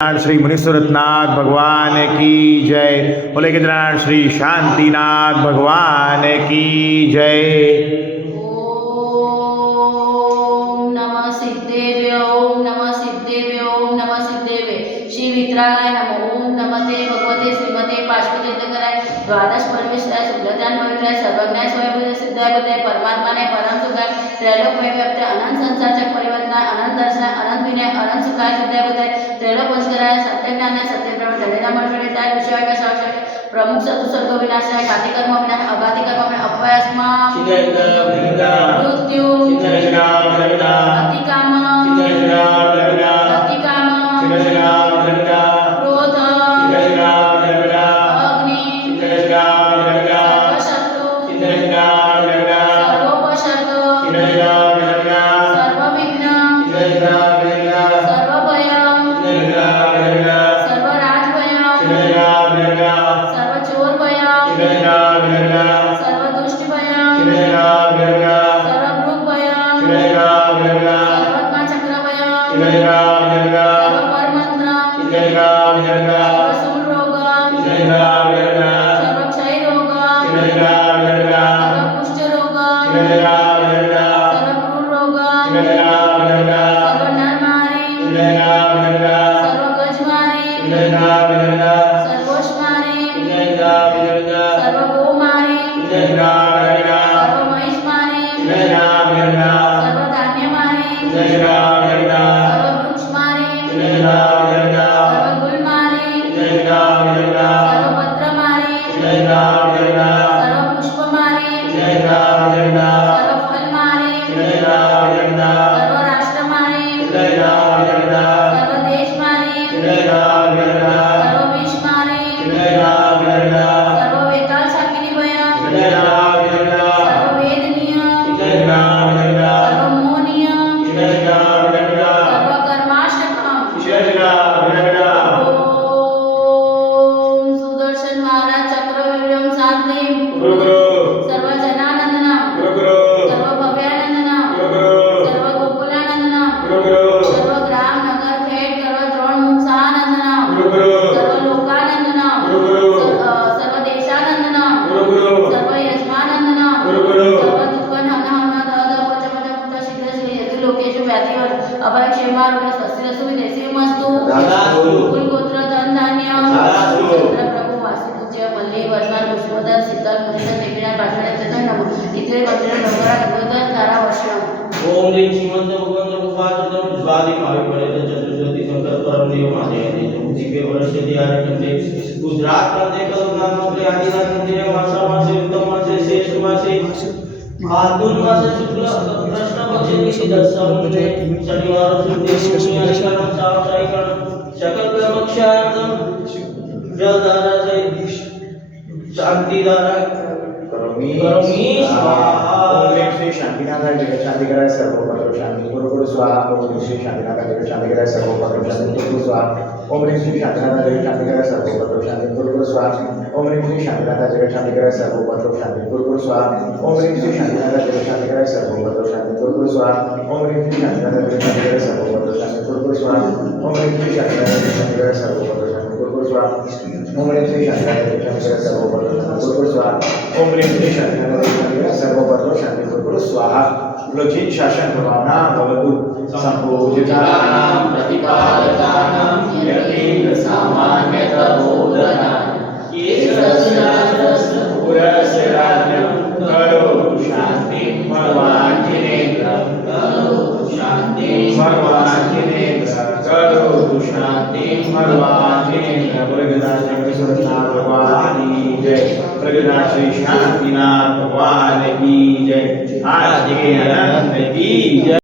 श्री मुनीश्वरनाथ भगवान की जय। बोले केदारनाथ श्री शांतिनाथ भगवान की जय। ओम नमः सिद्धेभ्य, ओम नमः सिद्धेभ्य, ओम नमः सिद्धेभ्य। श्री वितरागाय नमः। ओम नमते भगवते श्रीमते पार्श्वतीर्थकराय द्वादश परमेश्वराय शुक्लज्ञान पवित्राय सर्वज्ञाय स्वयंभूत सिद्धाय बुद्धाय परमात्माने परम सुखाय त्रैलोक्य व्याप्त अनंत संसारचक परिवर्तनाय अनंत दर्शनाय अनंत विनय अनंत सुखाय सिद्धाय बुद्धाय त्रैलोक वंशकराय सत्यज्ञानाय सत्यब्रह्म धनेना मंडळीताय विषयाय साक्षात प्रमुख चतुसर्ग विनाशाय घातिकर्म विनाश अघातिकर्म विनाश अपयस्मा मृत्यू अतिकाम अतिकाम क्रोध अग्नि सर्वशत्रु सर्वोपसर्ग सर्वविघ्न सर्वभय सर्वराजभय सर्वचोरभय सर्वदुष्टभय सर्वभृगभय सर्वात्माचक्रभय सर्वपरमंत्र सर्वसुमरोग सर्वक्षयरोग सर्वकुष्ठरोग सर्वक्रूररोग सर्वनरमारी सर्वगजमारी सर्वोष्मारी सर्वगोमारी सर्वमहिष्मारी सर्वधान्यमारी सर्ववृक्षमारी सर्वगुलमारी सर्वपत्रमारी सर्वपुष्पमारी सर्वफलमारी सर्वराष्ट्रमारी सर्वदेशमारी सर्वविषमारी सर्ववेताल शाकिनीभय सर्ववेदनीय सर्वमोहनीय सर्वकर्माष्टकम। ओम सुदर्शन महाराज चक्रव्यूहं शांतिं सर्वजनानंदनं सर्वभव्यानंदनं सर्वगोकुलानंदनं सर्वग्राम नगर खेड सर्वद्रोणमुक्षानंदनं सर्वलोकानंदनं सर्वदेशानंदनं सर्वयजमानंदनं सर्वदुःखहननं लोकेषु व्याधिवर अभयक्षेमारोग्य स्वस्तिरस्तु विदेशीमस्तु कुलगोत्र धन धान्य प्रभु वासुपूज्य मल्ली वर्धमान पुष्पधर शीतल मुनिधर देवीनाथ पाठवण्यात नमः इथे मंदिर भगवान भगवत तारा वर्षण। ओम ह्रीं श्रीमंत भगवंत उपासतं स्वादि भावी पड़े चतुर्दशी संकल्प परम देव महादेव दिव्य वर्ष दियारकते गुजरात मध्ये कलमनाथ मध्ये आदिनाथ मध्ये मासा मासे उत्तम मासे शेष मासे फाल्गुन मासे शुक्ल कृष्ण पक्षे दशम शनिवार शनिवार सावसायिकरण सकल प्रमक्षायम जलधारा से शांतिधारा करोमि स्वाहा। ओम श्री शांतिनाथाय जगत शांतिकराय सर्वोपद्रव शांति गुरु स्वाहा। ओम श्री शांतिनाथाय जगत शांतिकराय सर्वोपद्रव शांति गुरु स्वाहा। ओम श्री शांतिनाथाय जगत शांतिकराय सर्वोपद्रव शांति गुरु स्वाहा। ओम श्री शांतिनाथाय जगत शांतिकराय सर्वोपद्रव शांति गुरु स्वाहा। ओम श्री शांतिनाथाय जगत शांतिकराय सर्वोपद्रव शांति गुरु स्वाहा। ओम श्री शांतिनाथाय जगत शांतिकराय सर्वोपद्रव शांति गुरु स्वाहा। ओम श्री शांतिनाथाय जगत शांतिकराय सर्वोपद्रव शांति गुरु स्वाहा। ओम श्री शांतिनाथाय जगत शांतिकराय सर्वोपद्रव शांति गुरु स्वाहा। ओम श्री शांतिनाथाय जगत शांतिकराय सर्वोपद्रव शांति गुरु स्वाहा। लोचित शासन भवाना भवतु संपूजितानां प्रतिपादकानां यतीन्द्र सामान्यतबोधनां केशरस्यास्य पुरस्य राज्ञं करोतु शान्तिं भगवान् जिनेन्द्र करोतु शान्तिं भगवान् जिनेन्द्र करोतु शान्तिं भगवान् जिनेन्द्र। प्रगदाश्री मुनीश्वरनाथ भगवान की जय। प्रगदाश्री श्री शांतिनाथ भगवान की जय। आज के आनंद की जय।